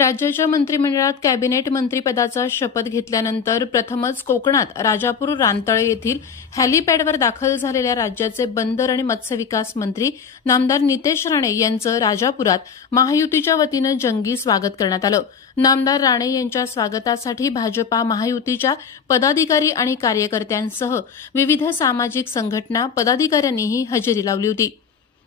राज्याच्या मंत्रिमंडळात कॅबिनेट मंत्रिपदाचा शपथ घेतल्यानंतर प्रथमच कोकणात राजापूर रानतळे येथील हेलिपॅडवर दाखल झालेल्या राज्याचे बंदर आणि मत्स्यविकास मंत्री नामदार नितेश राणे यांचं राजापुरात महायुतीच्या वतीनं जंगी स्वागत करण्यात आलं। नामदार राणे यांच्या स्वागतासाठी भाजपा महायुतीच्या पदाधिकारी आणि कार्यकर्त्यांसह विविध सामाजिक संघटना पदाधिकाऱ्यांनीही हजेरी लावली होती।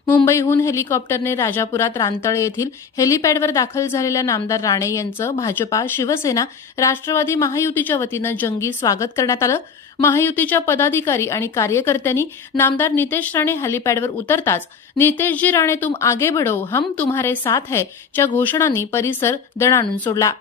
मुंबईहून हेलिकॉप्टरने राजापुरात रानतळे येथील हेलिपॅडवर दाखल झालेल्या नामदार राणे यांचं भाजपा, शिवसेना, राष्ट्रवादी महायुतीच्या वतीनं जंगी स्वागत करण्यात आलं। महायुतीच्या पदाधिकारी आणि कार्यकर्त्यांनी नामदार नितेश राणे हेलिपॅडवर उतरताच नितेश जी राणे तुम आगे बढ़ो, हम तुम्हारे साथ है च्या घोषणांनी परिसर दणाणून सोडला।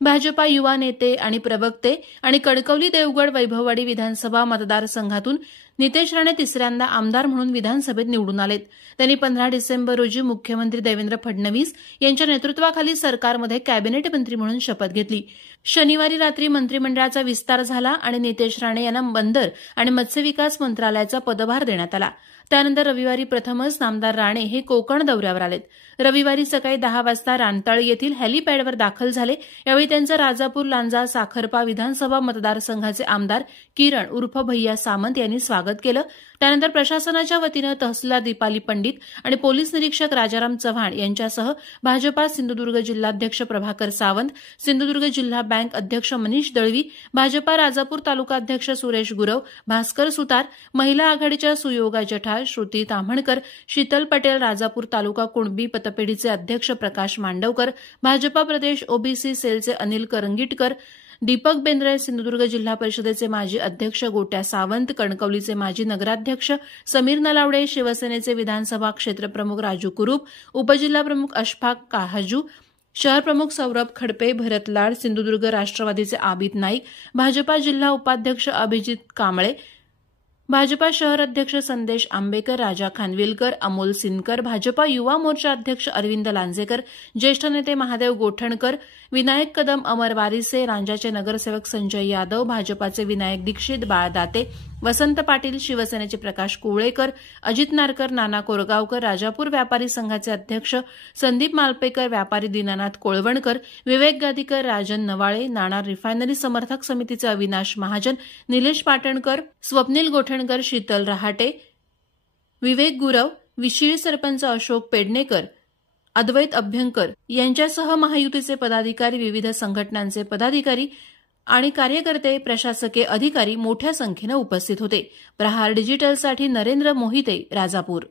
भाजपा युवा नेते आणि प्रवक्ते आणि कणकवली देवगड वैभववाडी विधानसभा मतदारसंघातून नितेश राणे तिसऱ्यांदा आमदार म्हणून विधानसभेत निवडून आलेत। त्यांनी 15 डिसेंबर रोजी मुख्यमंत्री देवेंद्र फडणवीस यांच्या नेतृत्वाखाली सरकारमध्ये कॅबिनेट मंत्री म्हणून शपथ घेतली। शनिवारी रात्री मंत्रिमंडळाचा विस्तार झाला आणि नितेश राणे यांना बंदर आणि मत्स्यविकास मंत्रालयाचा पदभार देण्यात आला। त्यानंतर रविवारी प्रथमच नामदार राणे हे कोकण दौऱ्यावर आलेत। रविवारी सकाळी 10 वाजता रानतळे येथील हेलिपॅडवर दाखल झाले। यावेळी त्यांचं राजापूर, लांजा, साखरपा विधानसभा मतदारसंघाचे आमदार किरण उर्फ भैया सामंत यांनी स्वागत केलं। त्यानंतर प्रशासनाच्या वतीनं तहसीलदार दीपाली पंडित आणि पोलीस निरीक्षक राजाराम चव्हाण यांच्यासह भाजपा सिंधुदुर्ग जिल्हाध्यक्ष प्रभाकर सावंत, सिंधुदुर्ग जिल्हा बँक अध्यक्ष मनीष दळवी, भाजपा राजापूर तालुका अध्यक्ष सुरेश गुरव, भास्कर सुतार, महिला आघाडीच्या सुयोगा जठार, श्रुती ताम्हणकर, शीतल पटेल, राजापूर तालुका कुणबी पतपेढीचे अध्यक्ष प्रकाश मांडवकर, भाजपा प्रदेश ओबीसी सेलचे अनिल करंगीटकर, दीपक बेंद्रे, सिंधुदुर्ग जिल्हा परिषदेचे माजी अध्यक्ष गोट्या सावंत, कणकवलीचे माजी नगराध्यक्ष समीर नलावडे, शिवसेनेचे विधानसभा क्षेत्रप्रमुख राजू कुरूप, उपजिल्हाप्रमुख अशफाक काहाजू, शहर प्रमुख सौरभ खडपे, भरत लाड, सिंधुदुर्ग राष्ट्रवादीचे आबिद नाईक, भाजपा जिल्हा उपाध्यक्ष अभिजित कांबळे, भाजपा शहर अध्यक्ष संदेश आंबेकर, राजा खानविलकर, अमोल सिनकर, भाजपा युवा मोर्चा अध्यक्ष अरविंद लांजेकर, ज्येष्ठ नेते महादेव गोठणकर, विनायक कदम, अमर वारिसे, रांजाचे नगरसेवक संजय यादव, भाजपाचे विनायक दीक्षित, बाळ दाते, वसंत पाटील, शिवसेनेचे प्रकाश कुवळेकर, अजित नारकर, नाना कोरगावकर, राजापूर व्यापारी संघाचे अध्यक्ष संदीप मालपेकर, व्यापारी दीनानाथ कोळवणकर, विवेक गादीकर, राजन नवाळे, नाणार रिफायनरी समर्थक समितीचे अविनाश महाजन, निलेश पाटणकर, स्वप्नील गोठणकर, शीतल रहाटे, विवेक गुरव, विशीळ सरपंच अशोक पेडणेकर, अद्वैत अभ्यंकर यांच्यासह महायुतीचे पदाधिकारी, विविध संघटनांचे पदाधिकारी आणि कार्यकर्ते, प्रशासकीय अधिकारी मोठ्या संख्येनं उपस्थित होते। प्रहार डिजिटलसाठी नरेंद्र मोहिते, राजापूर।